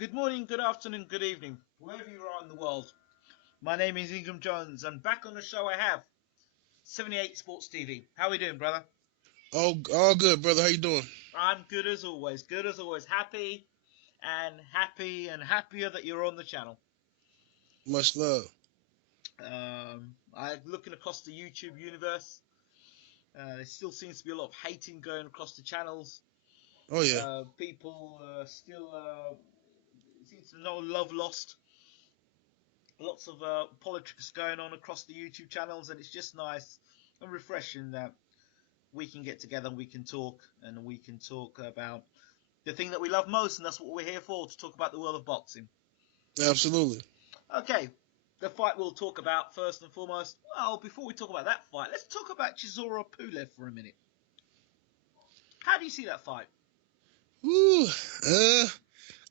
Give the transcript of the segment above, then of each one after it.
Good morning, good afternoon, good evening, wherever you are in the world. My name is Ingram Jones, and back on the show I have 78 Sports TV. How are we doing, brother? All good, brother. How you doing? I'm good as always, good as always. Happy and happier that you're on the channel. Much love. I'm looking across the YouTube universe. There still seems to be a lot of hating going across the channels. Oh yeah, People still seems to no love lost. Lots of politics going on across the YouTube channels, and it's just nice and refreshing that we can get together and we can talk, and we can talk about the thing that we love most, and that's what we're here for, to talk about the world of boxing. absolutely. Okay, the fight we'll talk about first and foremost. Well, before we talk about that fight, let's talk about Chisora Pulev for a minute. How do you see that fight? Woo.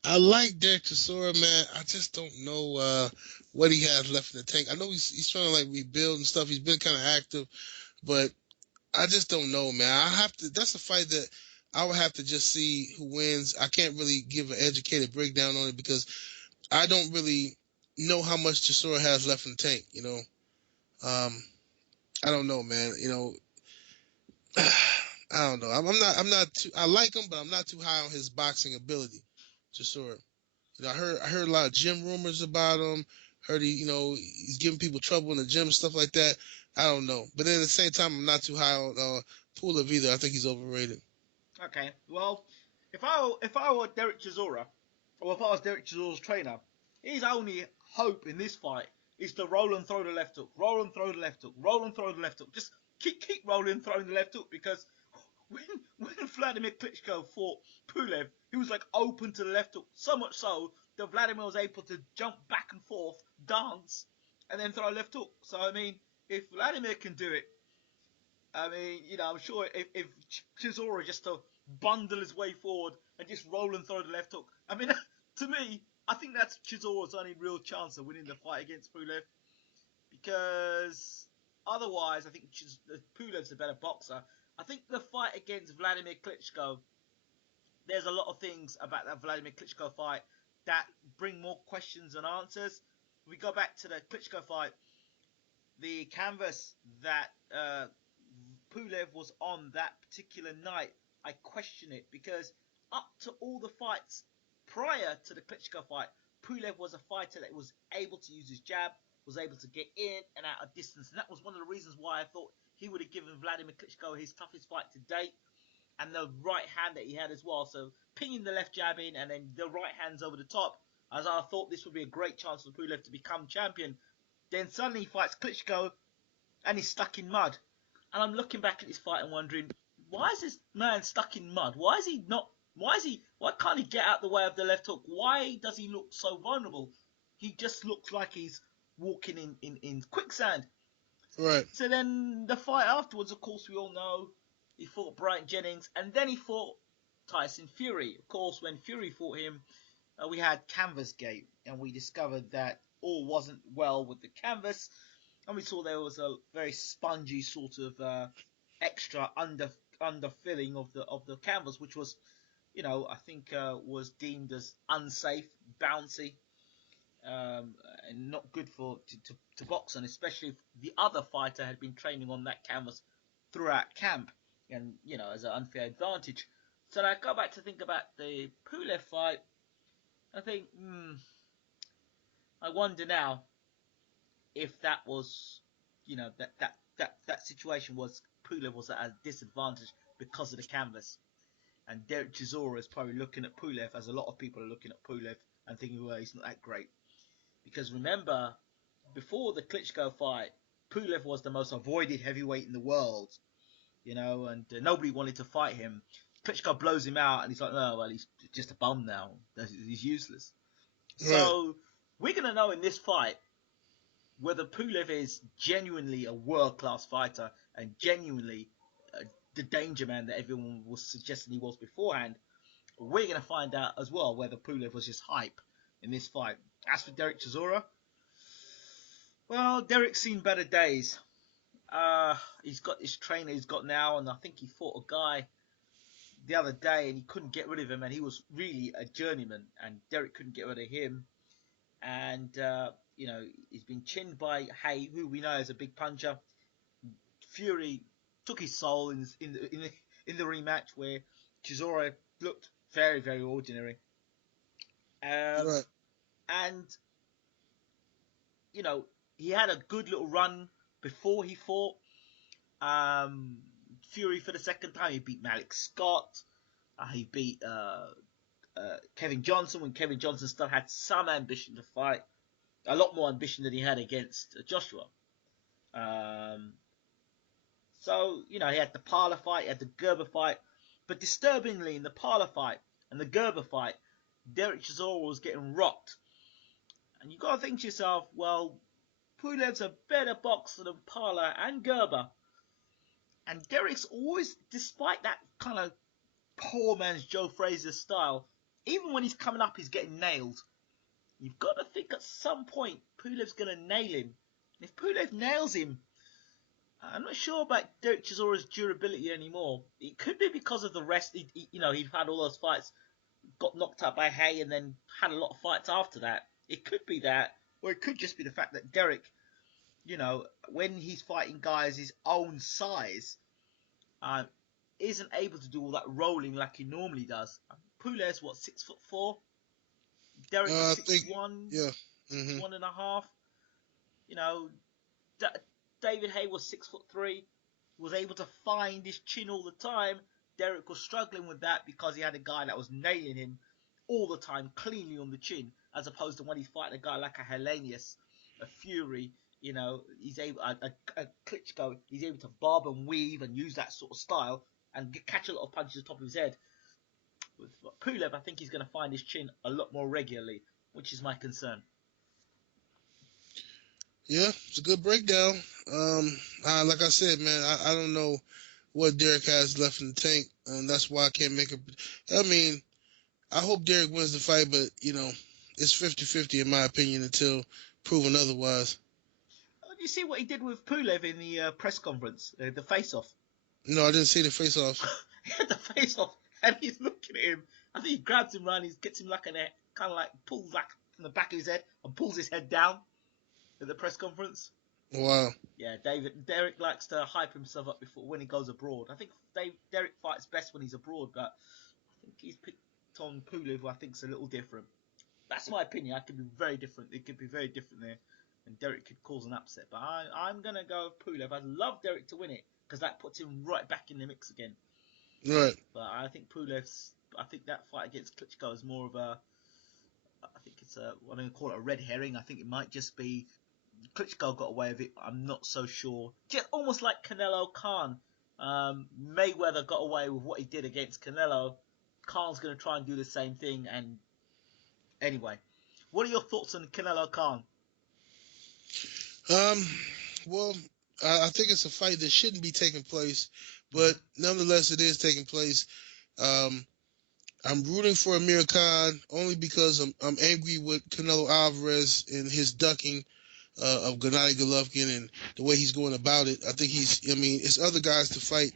I like Derek Chisora, man. I just don't know what he has left in the tank. I know he's trying to like rebuild and stuff. He's been kind of active, but I just don't know, man. I have to. That's a fight that I would have to just see who wins. I can't really give an educated breakdown on it because I don't really know how much Chisora has left in the tank. Um, I don't know, man. I don't know. I'm not too. I like him, but I'm not too high on his boxing ability. Chisora. I heard a lot of gym rumors about him. Heard he's giving people trouble in the gym and stuff like that. I don't know, but then at the same time, I'm not too high on Pulev either. I think he's overrated. Okay, well, if I were Derek Chisora, or if I was Derek Chisora's trainer, his only hope in this fight is to roll and throw the left hook, roll and throw the left hook, roll and throw the left hook. Just keep rolling, and throwing the left hook, because when Vladimir Klitschko fought Pulev, he was like open to the left hook, so much so that Vladimir was able to jump back and forth, dance, and then throw a left hook. So I mean, if Vladimir can do it, I mean, I'm sure if Chisora just to bundle his way forward and just roll and throw the left hook, I mean, to me, I think that's Chisora's only real chance of winning the fight against Pulev, because otherwise, I think Pulev's a better boxer. I think the fight against Vladimir Klitschko, there's a lot of things about that Vladimir Klitschko fight that bring more questions than answers. If we go back to the Klitschko fight, the canvas that Pulev was on that particular night, I question it, because up to all the fights prior to the Klitschko fight, Pulev was a fighter that was able to use his jab, was able to get in and out of distance, and that was one of the reasons why I thought he would have given Vladimir Klitschko his toughest fight to date, and the right hand that he had as well. So pinging the left jab in and then the right hands over the top, as I thought this would be a great chance for Pulev to become champion. Then suddenly he fights Klitschko and he's stuck in mud. And I'm looking back at this fight and wondering, why is this man stuck in mud? Why is he not? Why can't he get out the way of the left hook? Why does he look so vulnerable? He just looks like he's walking in quicksand. Right. So then the fight afterwards, of course, we all know he fought Brian Jennings, and then he fought Tyson Fury. Of course, when Fury fought him, we had Canvas Gate, and we discovered that all wasn't well with the canvas, and we saw there was a very spongy sort of extra underfilling of the canvas, which was, I think was deemed as unsafe, bouncy, and not good for to box on, especially if the other fighter had been training on that canvas throughout camp, and as an unfair advantage. So I go back to think about the Pulev fight. I think, I wonder now if that was, that situation was Pulev was at a disadvantage because of the canvas, and Derek Chisora is probably looking at Pulev as a lot of people are looking at Pulev and thinking, well, he's not that great. Because remember, before the Klitschko fight, Pulev was the most avoided heavyweight in the world, and nobody wanted to fight him. Klitschko blows him out, and he's like, oh, well, he's just a bum now. He's useless. Right. So we're going to know in this fight whether Pulev is genuinely a world-class fighter and genuinely the danger man that everyone was suggesting he was beforehand. We're going to find out as well whether Pulev was just hype in this fight. As for Derek Chisora, well, Derek's seen better days. He's got this trainer he's got now, and I think he fought a guy the other day, and he couldn't get rid of him, and he was really a journeyman, and Derek couldn't get rid of him. And he's been chinned by Hay, who we know is a big puncher. Fury took his soul in the rematch where Chisora looked very, very ordinary. Right. And he had a good little run before he fought Fury for the second time. He beat Malik Scott. He beat Kevin Johnson when Kevin Johnson still had some ambition to fight. A lot more ambition than he had against Joshua. So, he had the Parler fight, he had the Gerber fight. But disturbingly, in the Parler fight and the Gerber fight, Derek Chisora was getting rocked. And you got to think to yourself, well, Pulev's a better boxer than Parler and Gerber. And Derek's always, despite that kind of poor man's Joe Frazier style, even when he's coming up, he's getting nailed. You've got to think at some point Pulev's going to nail him. And if Pulev nails him, I'm not sure about Derek Chisora's durability anymore. It could be because of the rest. He'd had all those fights, got knocked out by Hay, and then had a lot of fights after that. It could be that, or it could just be the fact that Derek, when he's fighting guys his own size, isn't able to do all that rolling like he normally does. Pulev's 6'4". Derek's 6'1", yeah, 1.5. David Hay was 6'3", was able to find his chin all the time. Derek was struggling with that because he had a guy that was nailing him all the time, cleanly on the chin, as opposed to when he's fighting a guy like a Hellenius, a Fury. He's able a Klitschko. He's able to bob and weave and use that sort of style and catch a lot of punches at the top of his head. With Pulev, I think he's going to find his chin a lot more regularly, which is my concern. Yeah, it's a good breakdown. Like I said, man, I don't know what Derek has left in the tank, and that's why I can't make it. I mean, I hope Derek wins the fight, but, it's 50-50 in my opinion until proven otherwise. Did you see what he did with Pulev in the press conference, the face-off? No, I didn't see the face-off. He had the face-off, and he's looking at him. I think he grabs him round, he gets him like a neck, kind of like pulls back from the back of his head and pulls his head down at the press conference. Wow. Yeah, Derek likes to hype himself up before when he goes abroad. I think Derek fights best when he's abroad, but I think he's picked on Pulev, who I think is a little different. That's my opinion. I could be very different. It could be very different there, and Derek could cause an upset. But I'm gonna go with Pulev. I'd love Derek to win it because that puts him right back in the mix again. Right. But I think I think that fight against Klitschko is more of a. I think it's I'm gonna call it a red herring. I think it might just be Klitschko got away with it. I'm not so sure. Just almost like Canelo Khan. Mayweather got away with what he did against Canelo. Khan's going to try and do the same thing. And anyway, what are your thoughts on Canelo Khan? Well, I think it's a fight that shouldn't be taking place, but nonetheless, it is taking place. I'm rooting for Amir Khan only because I'm angry with Canelo Alvarez and his ducking of Gennady Golovkin and the way he's going about it. I think it's other guys to fight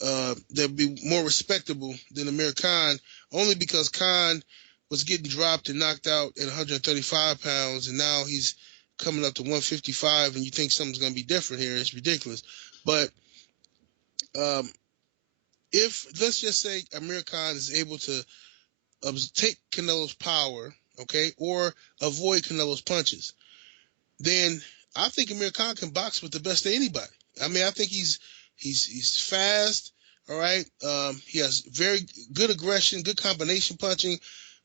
that'd be more respectable than Amir Khan, only because Khan was getting dropped and knocked out at 135 pounds, and now he's coming up to 155, and you think something's going to be different here. It's ridiculous. But if, let's just say Amir Khan is able to take Canelo's power, okay, or avoid Canelo's punches, then I think Amir Khan can box with the best of anybody. I mean, I think he's fast, all right? He has very good aggression, good combination punching.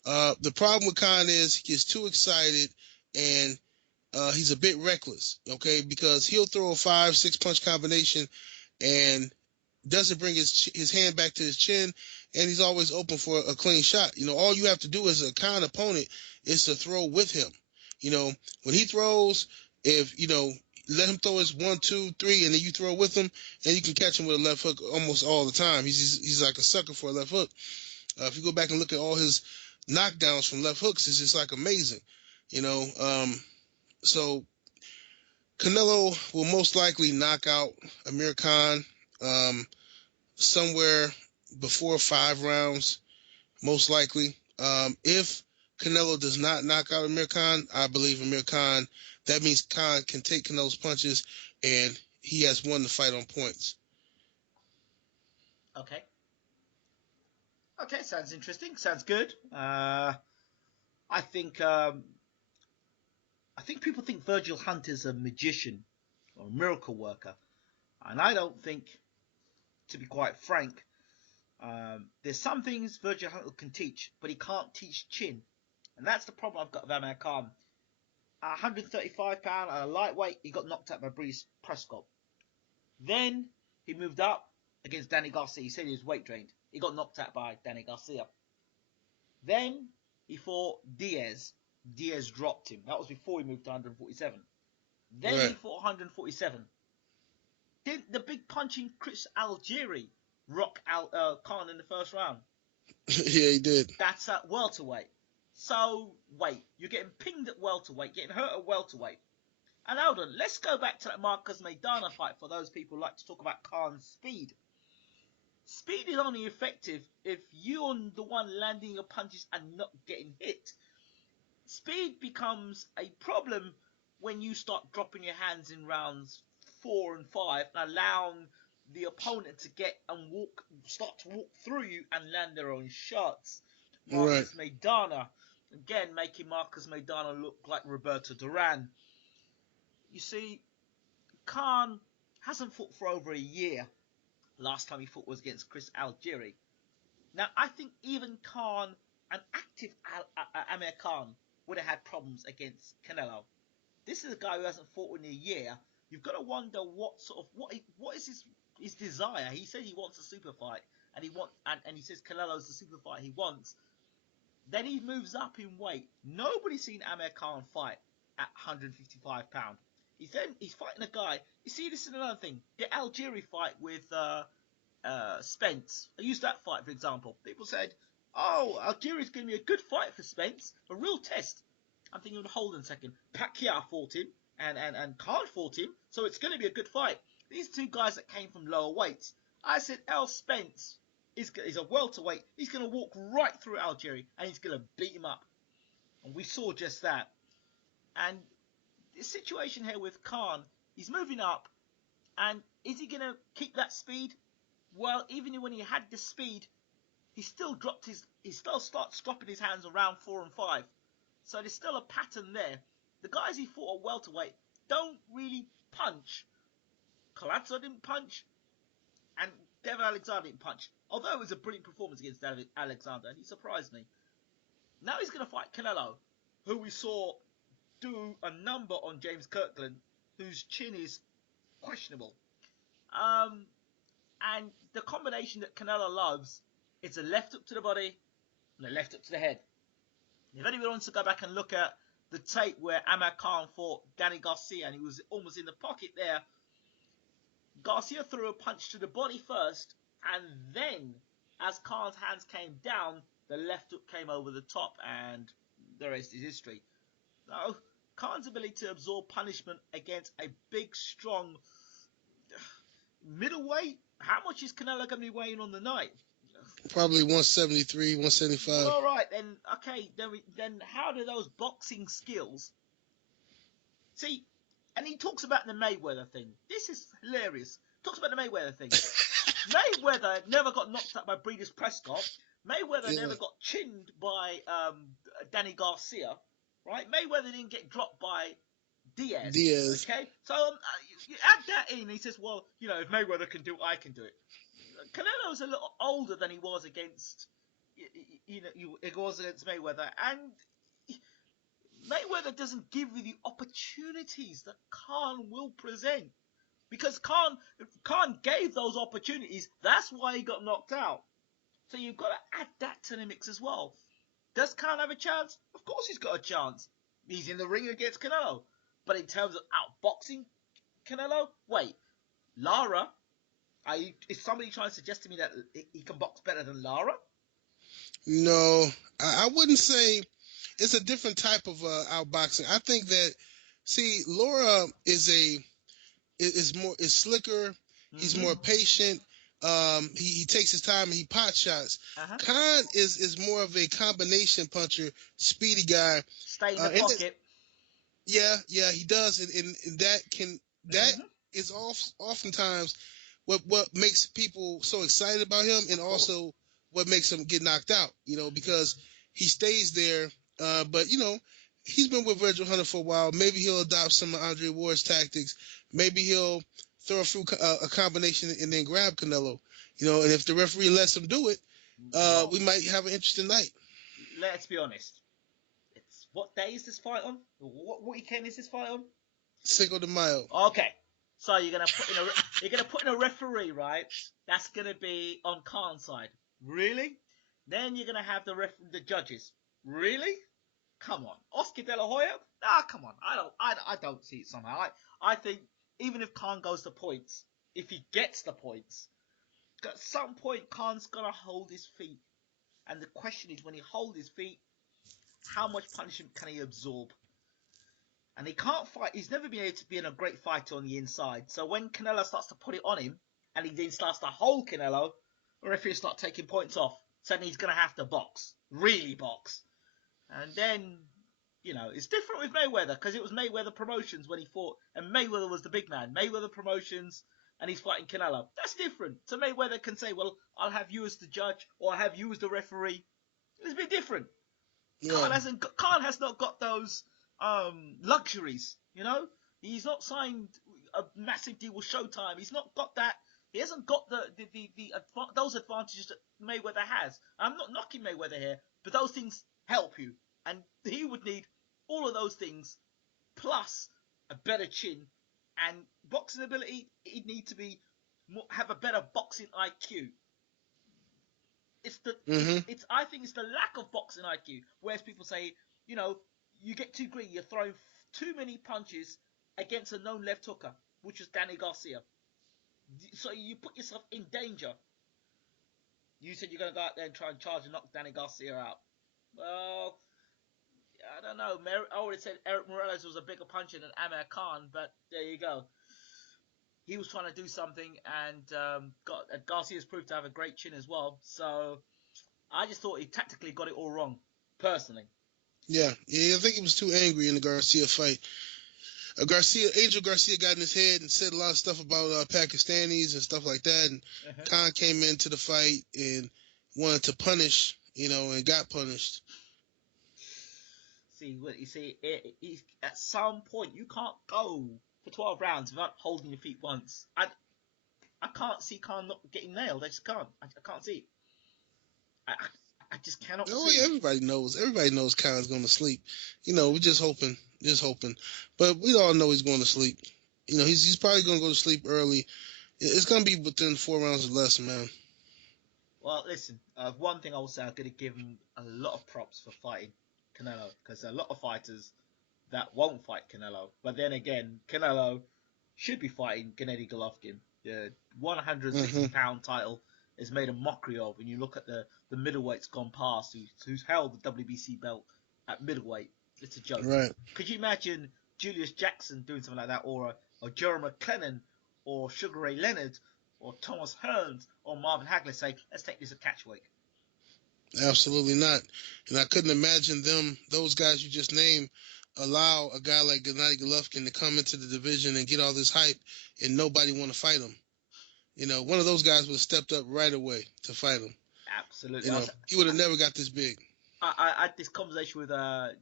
The problem with Khan is he gets too excited and he's a bit reckless, okay, because he'll throw a 5-6 punch combination and doesn't bring his hand back to his chin, and he's always open for a clean shot. All you have to do as a Khan opponent is to throw with him. When he throws, if, let him throw his 1, 2, 3, and then you throw with him, and you can catch him with a left hook almost all the time. He's like a sucker for a left hook. If you go back and look at all his knockdowns from left hooks, it's just like amazing. So Canelo will most likely knock out Amir Khan somewhere before 5 rounds, most likely. If Canelo does not knock out Amir Khan, I believe Amir Khan, that means Khan can take Canelo's punches, and he has won the fight on points. Okay. Okay, sounds interesting. Sounds good. I think people think Virgil Hunter's a magician or a miracle worker, and I don't think, to be quite frank, there's some things Virgil Hunter can teach, but he can't teach chin, and that's the problem I've got with Amir Khan. At 135 pound at a lightweight, he got knocked out by Breeze Prescott. Then he moved up against Danny Garcia. He said he was weight drained. He got knocked out by Danny Garcia. Then he fought Diaz. Diaz dropped him. That was before he moved to 147. Then Right. he fought 147. Did the big punching Chris Algieri rock out Khan in the first round? Yeah, he did. That's at welterweight. So, wait, you're getting pinged at welterweight, getting hurt at welterweight. And hold on, let's go back to that Marcus Maidana fight for those people who like to talk about Khan's speed. Speed is only effective if you're the one landing your punches and not getting hit. Speed becomes a problem when you start dropping your hands in rounds 4 and 5 and allowing the opponent to get and start to walk through you and land their own shots. Marcus Maidana, again, making Marcus Maidana look like Roberto Duran. You see, Khan hasn't fought for over a year. Last time he fought was against Chris Algieri. Now, I think even Khan, an active Amir Khan, would have had problems against Canelo. This is a guy who hasn't fought in a year. You've got to wonder what is his desire. He said he wants a super fight, and he says Canelo's the super fight he wants. Then he moves up in weight. Nobody's seen Amir Khan fight at 155 pound. He's fighting a guy. You see, this is another thing. The Algieri fight with Spence. I used that fight for example. People said, "Oh, Algieri's going to be a good fight for Spence, a real test." I'm thinking, hold on a second. Pacquiao fought him, and Khan fought him, so it's going to be a good fight. These two guys that came from lower weights. I said, Spence is a welterweight. He's going to walk right through Algieri, and he's going to beat him up. And we saw just that. And the situation here with Khan, he's moving up, and is he going to keep that speed? Well, even when he had the speed, he still starts dropping his hands around 4 and 5. So there's still a pattern there. The guys he fought at welterweight don't really punch. Collazo didn't punch, and Devin Alexander didn't punch. Although it was a brilliant performance against Devin Alexander, and he surprised me. Now he's going to fight Canelo, who we saw do a number on James Kirkland, whose chin is questionable. And the combination that Canelo loves, it's a left hook to the body and a left hook to the head. If anybody wants to go back and look at the tape where Amir Khan fought Danny Garcia and he was almost in the pocket there, Garcia threw a punch to the body first, and then as Khan's hands came down, the left hook came over the top, and the rest is history. Now, Khan's ability to absorb punishment against a big, strong middleweight, how much is Canelo going to be weighing on the night? Probably 173, 175. Well, all right, then, okay, then how do those boxing skills... See, and he talks about the Mayweather thing. This is hilarious. Talks about the Mayweather thing. Mayweather never got knocked out by Breeders' Prescott. Mayweather never got chinned by Danny Garcia, right? Mayweather didn't get dropped by Diaz. Okay? So you add that in, he says, well, if Mayweather can do it, I can do it. Canelo's a little older than he was against, against Mayweather, and Mayweather doesn't give you the opportunities that Khan will present, because Khan gave those opportunities. That's why he got knocked out. So you've got to add that to the mix as well. Does Khan have a chance? Of course he's got a chance. He's in the ring against Canelo. But in terms of outboxing Canelo, wait, Lara. Is somebody trying to suggest to me that he can box better than Lara? No, I wouldn't say. It's a different type of outboxing. I think that, Lara is slicker. Mm-hmm. He's more patient. He takes his time and he pot shots. Uh-huh. Khan is more of a combination puncher, speedy guy. Stay in the And pocket. yeah, he does, and that Mm-hmm. is oftentimes what makes people so excited about him, and Of course. also what makes him get knocked out. Because he stays there, but he's been with Virgil Hunter for a while. Maybe he'll adopt some of Andre Ward's tactics. Maybe he'll throw through a combination and then grab Canelo. And if the referee lets him do it, Well, we might have an interesting night. let's be honest. It's what day is this fight on? What weekend is this fight on? Cinco de Mayo. Okay. So you're gonna put in a referee, right? That's gonna be on Khan's side. Really? Then you're gonna have the judges. Really? Come on, Oscar De La Hoya? Nah, come on. I don't see it somehow. I think even if Khan goes to points, if he gets the points, at some point Khan's gonna hold his feet. And the question is, when he holds his feet, how much punishment can he absorb? And he can't fight. He's never been able to be a great fighter on the inside. So when Canelo starts to put it on him, and he then starts to hold Canelo, the referee start taking points off. So then he's gonna have to box, really box. And then, it's different with Mayweather, because it was Mayweather Promotions when he fought, and Mayweather was the big man. Mayweather Promotions, and he's fighting Canelo. That's different. So Mayweather can say, well, I'll have you as the judge, or I'll have you as the referee. It's a bit different. Yeah. Khan has not got those luxuries, He's not signed a massive deal with Showtime. He's not got that. He hasn't got those advantages that Mayweather has. I'm not knocking Mayweather here, but those things help you. And he would need all of those things, plus a better chin and boxing ability. He'd need to have a better boxing IQ. I think it's the lack of boxing IQ. Whereas people say, you get too greedy, you're throwing too many punches against a known left hooker, which was Danny Garcia. So you put yourself in danger. You said you're going to go out there and try and charge and knock Danny Garcia out. Well, I don't know. I already said Eric Morales was a bigger puncher than Amir Khan, but there you go. He was trying to do something, and Garcia's proved to have a great chin as well. So I just thought he tactically got it all wrong, personally. Yeah, I think he was too angry in the Garcia fight. Angel Garcia got in his head and said a lot of stuff about Pakistanis and stuff like that. And Khan came into the fight and wanted to punish, and got punished. At some point you can't go for 12 rounds without holding your feet once. I can't see Khan not getting nailed. I just can't. I can't see it. I just cannot see. Everybody knows Khan's going to sleep. We're just hoping. But we all know he's going to sleep. He's probably going to go to sleep early. It's going to be within 4 rounds or less, man. Well, listen, one thing I will say, I'm going to give him a lot of props for fighting Canelo, because there are a lot of fighters that won't fight Canelo. But then again, Canelo should be fighting Gennady Golovkin. The 160-pound title is made a mockery of when you look at the middleweights gone past who's held the WBC belt at middleweight. It's a joke. Right. Could you imagine Julius Jackson doing something like that, or Jeremy McLennan, or Sugar Ray Leonard, or Thomas Hearns, or Marvin Hagler say, let's take this at catchweight? Absolutely not. And I couldn't imagine those guys you just named, allow a guy like Gennady Golovkin to come into the division and get all this hype and nobody want to fight him. One of those guys would have stepped up right away to fight him. Absolutely. He would have never got this big. I had this conversation with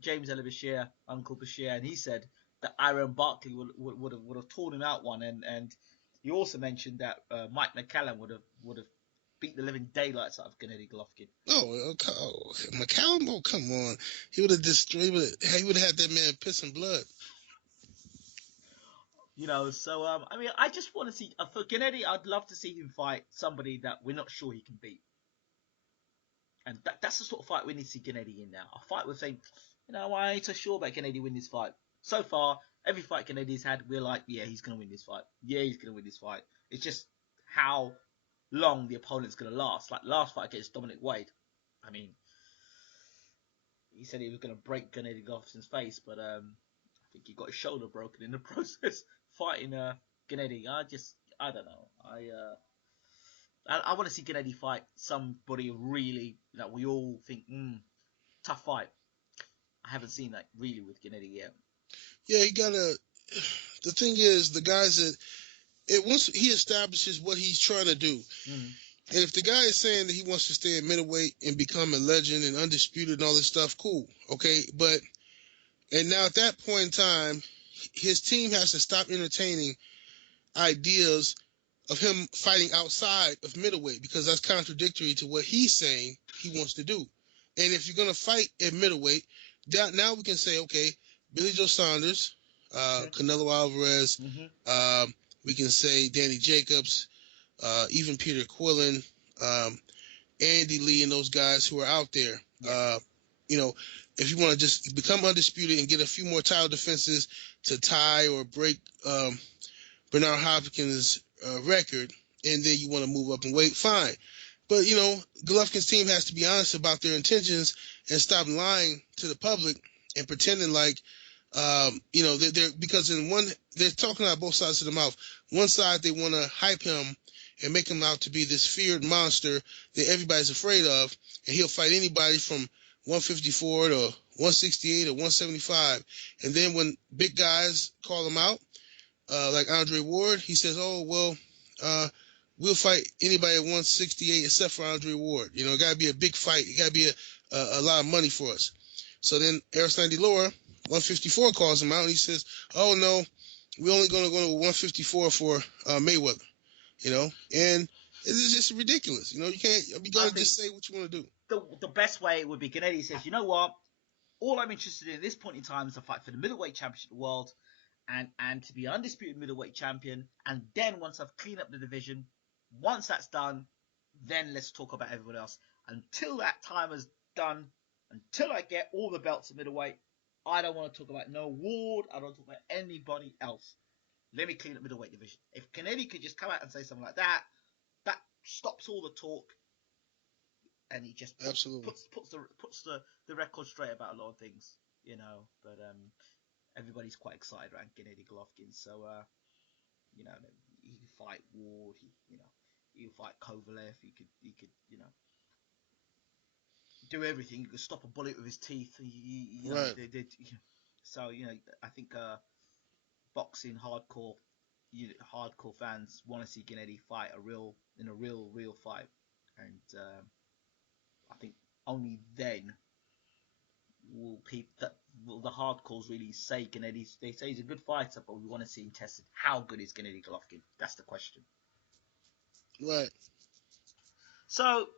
James Ellis Bashir, Uncle Bashir, and he said that Iron Barkley would have torn him out one, and he also mentioned that Mike McCallum would have beat the living daylights out of Gennady Golovkin. McCallum, come on. He would have destroyed. He would have had that man pissing blood. So I just want to see for Gennady. I'd love to see him fight somebody that we're not sure he can beat, and that's the sort of fight we need to see Gennady in now. A fight with saying, I ain't so sure about Gennady winning this fight. So far, every fight Gennady's had, we're like, yeah, he's gonna win this fight. Yeah, he's gonna win this fight. It's just how long the opponent's gonna last. Like last fight against Dominic Wade, I mean, he said he was gonna break Gennady Golovkin's face, but I think he got his shoulder broken in the process fighting Gennady. I don't know. I want to see Gennady fight somebody really that we all think, tough fight. I haven't seen that really with Gennady yet. Yeah, he gotta. The thing is, the guys that once he establishes what he's trying to do, Mm. and if the guy is saying that he wants to stay at middleweight and become a legend and undisputed and all this stuff, cool, okay. But and now at that point in time, his team has to stop entertaining ideas of him fighting outside of middleweight because that's contradictory to what he's saying he wants to do. And if you're going to fight at middleweight, now we can say, okay, Billy Joe Saunders, Canelo Alvarez, we can say Danny Jacobs, even Peter Quillen, Andy Lee, and those guys who are out there. You know, if you want to just become undisputed and get a few more title defenses to tie or break Bernard Hopkins' record, and then you want to move up and weight, fine. But, Golovkin's team has to be honest about their intentions and stop lying to the public and pretending like, they're because they're talking out both sides of the mouth. One side, they want to hype him and make him out to be this feared monster that everybody's afraid of, and he'll fight anybody from 154 to 168 or 175. And then when big guys call him out, like Andre Ward, he says, "Oh well, we'll fight anybody at 168 except for Andre Ward. It got to be a big fight. It got to be a lot of money for us." So then Aristotle De Laura, 154, calls him out, and he says, "Oh no, we're only going to go to 154 for Mayweather." And it's just ridiculous. You can't. You got to just say what you want to do. The best way would be Gennady says, "You know what? All I'm interested in at this point in time is a fight for the middleweight championship of the world, and to be undisputed middleweight champion. And then once I've cleaned up the division, once that's done, then let's talk about everyone else. Until that time is done, until I get all the belts at middleweight, I don't want to talk about no Ward. I don't want to talk about anybody else. Let me clean up middleweight division." If Kennedy could just come out and say something like that, that stops all the talk, and he just puts the record straight about a lot of things, But everybody's quite excited around Gennady Golovkin, so he can fight Ward, he can fight Kovalev, he could do everything. He could stop a bullet with his teeth. Right. So I think boxing hardcore fans want to see Gennady fight a real fight, and I think only then will the hardcores really say Gennady. They say he's a good fighter, but we want to see him tested. How good is Gennady Golovkin? That's the question. Right. So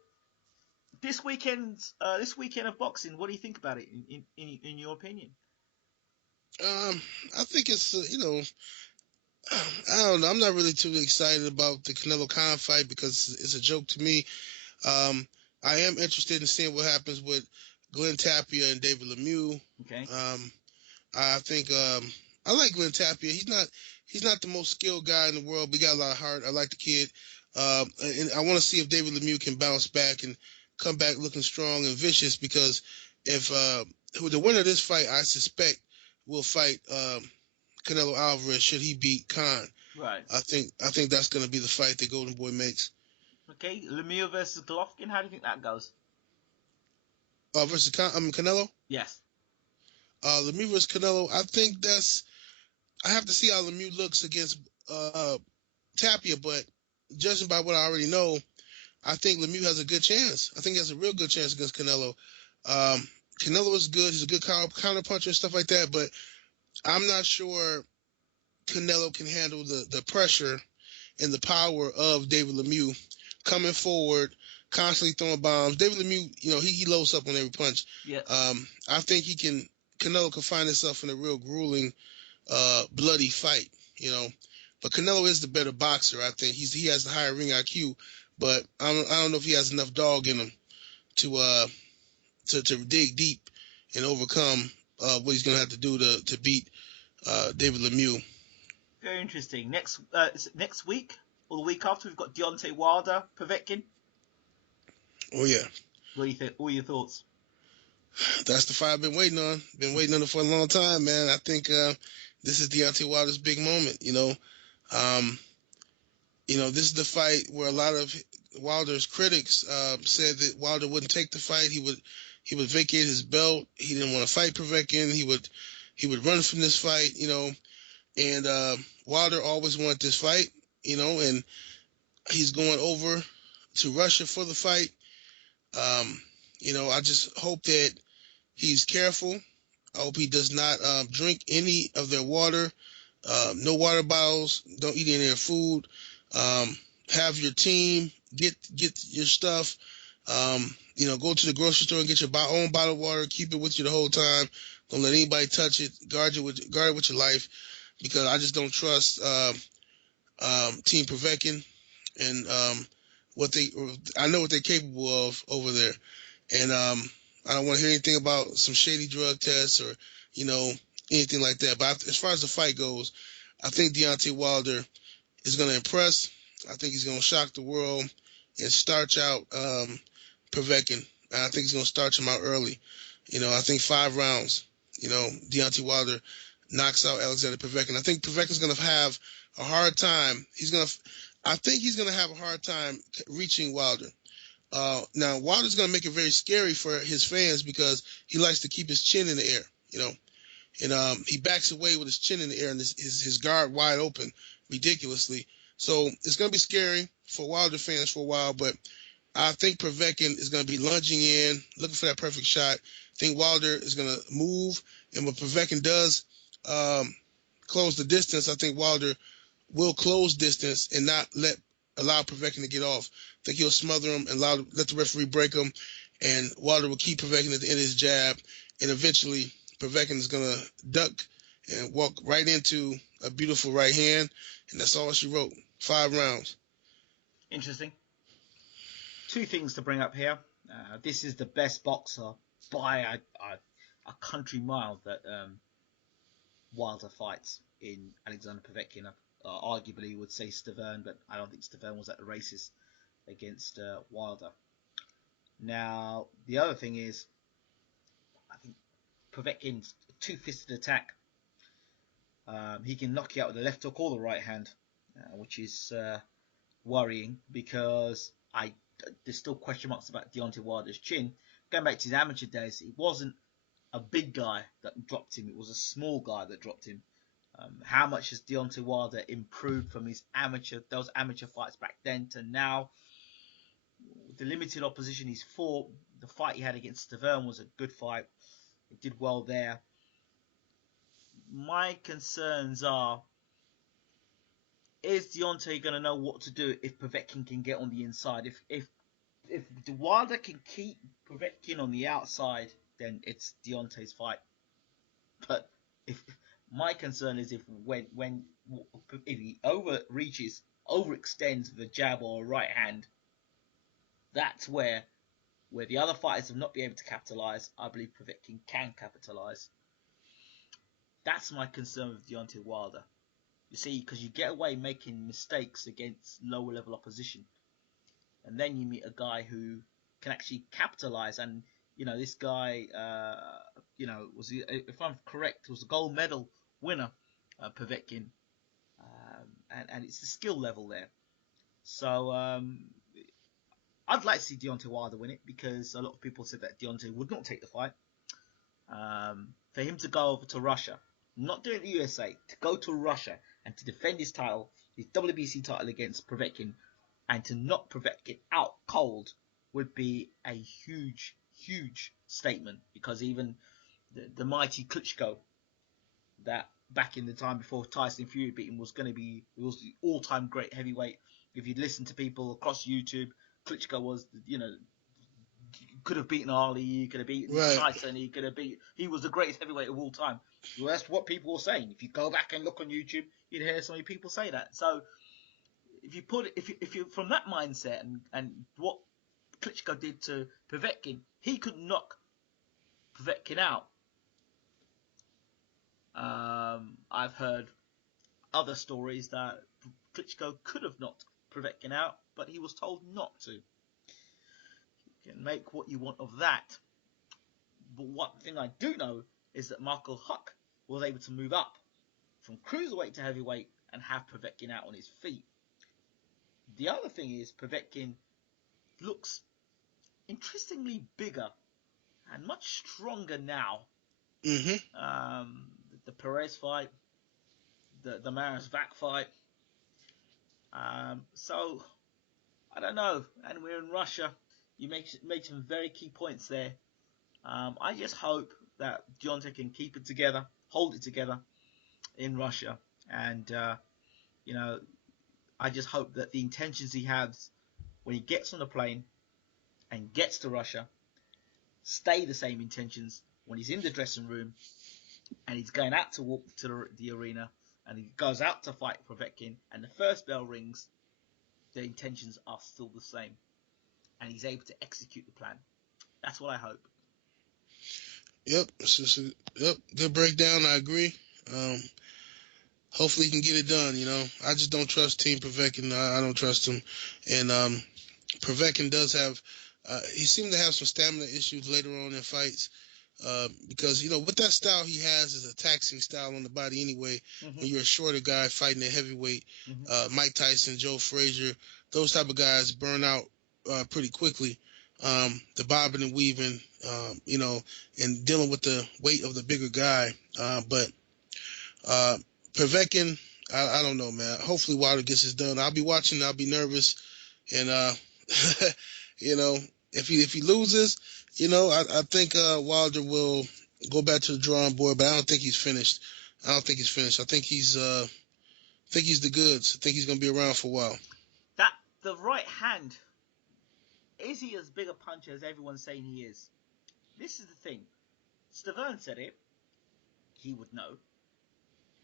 this weekend of boxing, what do you think about it? In your opinion? I think it's I don't know. I'm not really too excited about the Canelo Khan fight because it's a joke to me. I am interested in seeing what happens with Glenn Tapia and David Lemieux. Okay. I think I like Glenn Tapia. He's not the most skilled guy in the world, but he got a lot of heart. I like the kid. And I want to see if David Lemieux can bounce back and come back looking strong and vicious, because if the winner of this fight, I suspect, will fight Canelo Alvarez should he beat Khan. Right. I think that's going to be the fight that Golden Boy makes. Okay, Lemieux versus Golovkin. How do you think that goes? Versus Canelo? Yes. Lemieux versus Canelo. I think I have to see how Lemieux looks against Tapia, but judging by what I already know, I think Lemieux has a good chance. I think he has a real good chance against Canelo. Canelo is good. He's a good counter puncher and stuff like that, but I'm not sure Canelo can handle the pressure and the power of David Lemieux coming forward, constantly throwing bombs. David Lemieux, he loads up on every punch. Yeah. I think Canelo can find himself in a real grueling, bloody fight, But Canelo is the better boxer. I think he has the higher ring IQ, but I don't know if he has enough dog in him to dig deep and overcome what he's going to have to do to beat David Lemieux. Very interesting. Next week or the week after, we've got Deontay Wilder, Povetkin. Oh yeah. What do you think? What are your thoughts? That's the fight I've been waiting on. Been waiting on it for a long time, man. I think this is Deontay Wilder's big moment. This is the fight where a lot of Wilder's critics said that Wilder wouldn't take the fight. He would vacate his belt. He didn't want to fight Povetkin. He would run from this fight. And Wilder always wanted this fight. And he's going over to Russia for the fight. I just hope that he's careful. I hope he does not drink any of their water. No water bottles. Don't eat any of their food. Have your team get your stuff. Go to the grocery store and get your own bottle of water. Keep it with you the whole time. Don't let anybody touch it. Guard it with your life, because I just don't trust Team Povetkin and I know what they're capable of over there. And I don't want to hear anything about some shady drug tests or anything like that. But as far as the fight goes, I think Deontay Wilder is going to impress. I think he's going to shock the world and starch out Povetkin. I think he's going to starch him out early. I think 5 rounds. Deontay Wilder knocks out Alexander Povetkin. I think Povetkin's going to have a hard time. I think he's going to have a hard time reaching Wilder. Now, Wilder's going to make it very scary for his fans because he likes to keep his chin in the air, and he backs away with his chin in the air and his guard wide open ridiculously. So it's going to be scary for Wilder fans for a while, but I think Povetkin is going to be lunging in, looking for that perfect shot. I think Wilder is going to move, and when Povetkin does close the distance, I think Wilder will close distance and not allow Povetkin to get off. I think he'll smother him and let the referee break him, and Wilder will keep Povetkin at the end of his jab, and eventually Povetkin is going to duck and walk right into a beautiful right hand, and that's all she wrote. 5 rounds. Interesting. 2 things to bring up here. This is the best boxer by a country mile that Wilder fights in Alexander Povetkin. Arguably would say Stavern, but I don't think Stavern was at the races against Wilder. Now, the other thing is, I think Povetkin's two-fisted attack. He can knock you out with the left hook or the right hand, which is worrying because there's still question marks about Deontay Wilder's chin. Going back to his amateur days, it wasn't a big guy that dropped him. It was a small guy that dropped him. How much has Deontay Wilder improved from those amateur fights back then to now? With the limited opposition he's fought, the fight he had against Stavern was a good fight. He did well there. My concerns are, is Deontay going to know what to do if Povetkin can get on the inside? If Wilder can keep Povetkin on the outside, then it's Deontay's fight. But my concern is if he overextends the jab or a right hand, that's where the other fighters have not been able to capitalize. I believe Povetkin can capitalize. That's my concern with Deontay Wilder. You see, because you get away making mistakes against lower level opposition, and then you meet a guy who can actually capitalize. And this guy, if I'm correct, was a gold medal winner, Povetkin, and it's the skill level there. So I'd like to see Deontay Wilder win it because a lot of people said that Deontay would not take the fight. For him to go over to Russia, not doing the USA, to go to Russia and to defend his title, his WBC title against Povetkin, and to knock Povetkin out cold would be a huge, huge statement. Because even the mighty Klitschko, that back in the time before Tyson Fury beat him, was the all-time great heavyweight. If you'd listen to people across YouTube, Klitschko was, could have beaten Ali, he could have beaten Tyson, he was the greatest heavyweight of all time. Well, that's what people were saying. If you go back and look on YouTube, you'd hear so many people say that. So if you from that mindset and what Klitschko did to Povetkin, he could knock Povetkin out. I've heard other stories that Klitschko could have knocked Povetkin out, but he was told not to. You can make what you want of that. But one thing I do know is that Michael Huck was able to move up from cruiserweight to heavyweight and have Povetkin out on his feet. The other thing is Povetkin looks interestingly bigger and much stronger now. Mm-hmm. The Perez fight, the Maris-Vac fight. So I don't know. And we're in Russia. You make some very key points there. I just hope that Deontay can keep it together, hold it together in Russia, and you know, I just hope that the intentions he has when he gets on the plane and gets to Russia stay the same intentions when he's in the dressing room and he's going out to walk to the arena and he goes out to fight Povetkin and the first bell rings, the intentions are still the same and he's able to execute the plan. That's what I hope. Yep. Yep. Good breakdown. I agree. Um, Hopefully he can get it done. I just don't trust Team Povetkin. I don't trust him, and Povetkin does have. He seemed to have some stamina issues later on in fights. Because with that style he has is a taxing style on the body anyway. Mm-hmm. When you're a shorter guy fighting at heavyweight, Mike Tyson, Joe Frazier, those type of guys burn out pretty quickly. The bobbing and weaving, and dealing with the weight of the bigger guy. But Povetkin, I don't know, man. Hopefully Wilder gets this done. I'll be watching. I'll be nervous, and you know, if he loses, I think Wilder will go back to the drawing board, but I don't think he's finished. I think he's the goods. I think he's gonna be around for a while. That the right hand, is he as big a puncher as everyone's saying he is? This is the thing. Stavern said it. He would know.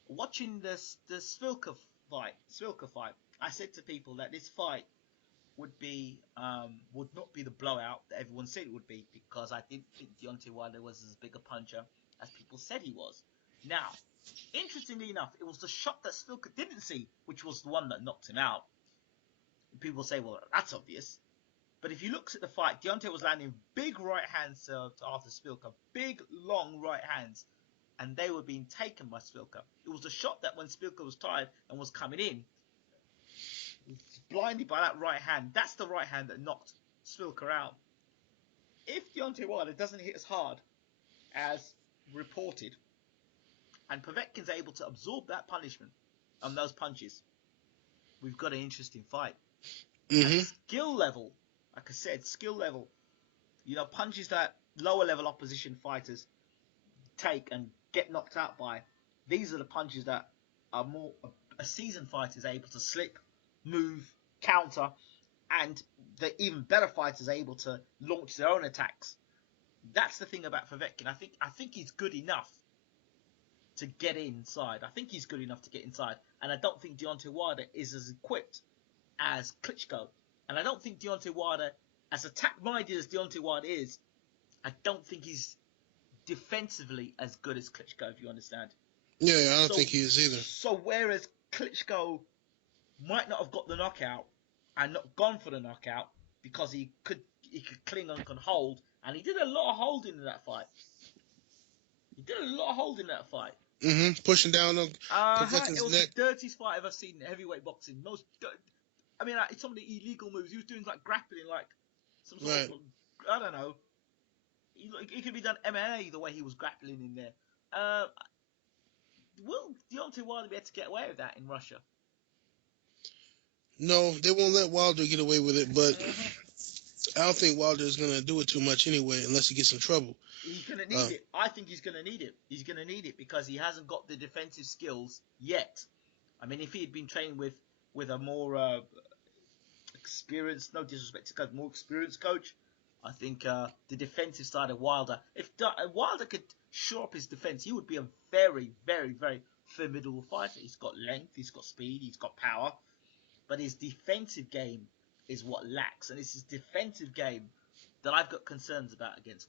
Watching the Svilka fight, I said to people that this fight would not be the blowout that everyone said it would be because I didn't think Deontay Wilder was as big a puncher as people said he was. Now, interestingly enough, it was the shot that Svilka didn't see, which was the one that knocked him out. People say, well, that's obvious. But if you look at the fight, Deontay was landing big right hands to Arthur Svilka, big, long right hands, and they were being taken by Svilka. It was the shot that when Svilka was tired and was coming in, blinded by that right hand. That's the right hand that knocked Svilka out. If Deontay Wilder doesn't hit as hard as reported, and Povetkin's able to absorb that punishment and those punches, we've got an interesting fight. Mm-hmm. At skill level, like I said, punches that lower level opposition fighters take and get knocked out by, these are the punches that are more a seasoned fighter is able to slip, move, counter, and the even better fighters are able to launch their own attacks. That's the thing about Povetkin. I think he's good enough to get inside. I think he's good enough to get inside, and I don't think Deontay Wilder is as equipped as Klitschko, and I don't think Deontay Wilder, as attack-minded as Deontay Wilder is, I don't think he's defensively as good as Klitschko, if you understand. Yeah, I don't think he is either. So whereas Klitschko might not have got the knockout and not gone for the knockout because he could cling and could hold, and he did a lot of holding in that fight. Mm-hmm. Pushing down on Povetkin's it was neck. the dirtiest fight I've ever seen in heavyweight boxing. It's some of the illegal moves. He was doing like grappling, like some sort of, I don't know. It could be done MMA the way he was grappling in there. Will Deontay Wilder be able to get away with that in Russia? No, they won't let Wilder get away with it, but I don't think Wilder is going to do it too much anyway unless he gets in trouble. He's going to need it. I think he's going to need it. He's going to need it because he hasn't got the defensive skills yet. I mean, if he had been trained with a more experienced, no disrespect to coach, more experienced coach, I think the defensive side of Wilder, if Wilder could shore up his defense, he would be a very, very, very formidable fighter. He's got length, he's got speed, he's got power, but his defensive game is what lacks, and it's his defensive game that I've got concerns about against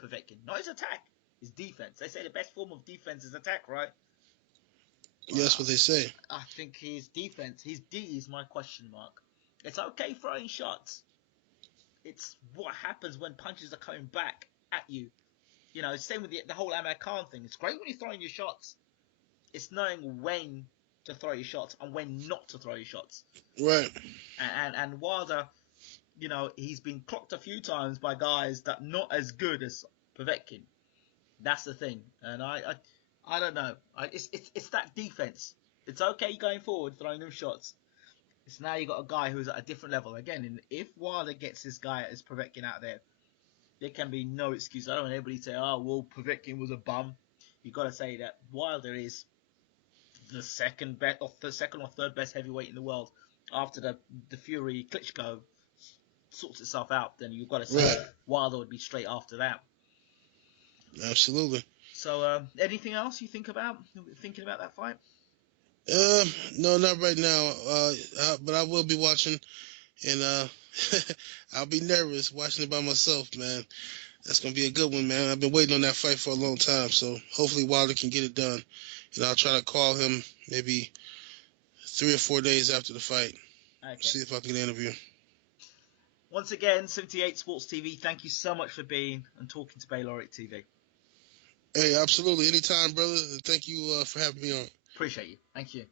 Povetkin. Not his attack, his defense. They say the best form of defense is attack, right? Yeah, that's what they say. I think his defense, his D is my question mark. It's okay throwing shots. It's what happens when punches are coming back at you. Same with the whole Amir Khan thing. It's great when you're throwing your shots. It's knowing when to throw your shots and when not to throw your shots. Right. And Wilder, you know, he's been clocked a few times by guys that not as good as Povetkin. That's the thing, and I don't know. It's that defense. It's okay going forward, throwing them shots. It's now you got a guy who's at a different level again. And if Wilder gets this guy as Povetkin out there can be no excuse. I don't want anybody to say, "Oh, well, Povetkin was a bum." You got to say that Wilder is the second best, or the second or third best heavyweight in the world after the Fury Klitschko sorts itself out. Then you've got to say Wilder would be straight after that. Absolutely. So, anything else you thinking about that fight? No, not right now. But I will be watching, and I'll be nervous watching it by myself, man. That's gonna be a good one, man. I've been waiting on that fight for a long time, so hopefully Wilder can get it done. And I'll try to call him maybe 3 or 4 days after the fight. Okay. See if I can get an interview. Once again, 78 Sports TV, thank you so much for being and talking to Bayloric TV. Hey, absolutely. Anytime, brother. And thank you for having me on. Appreciate you. Thank you.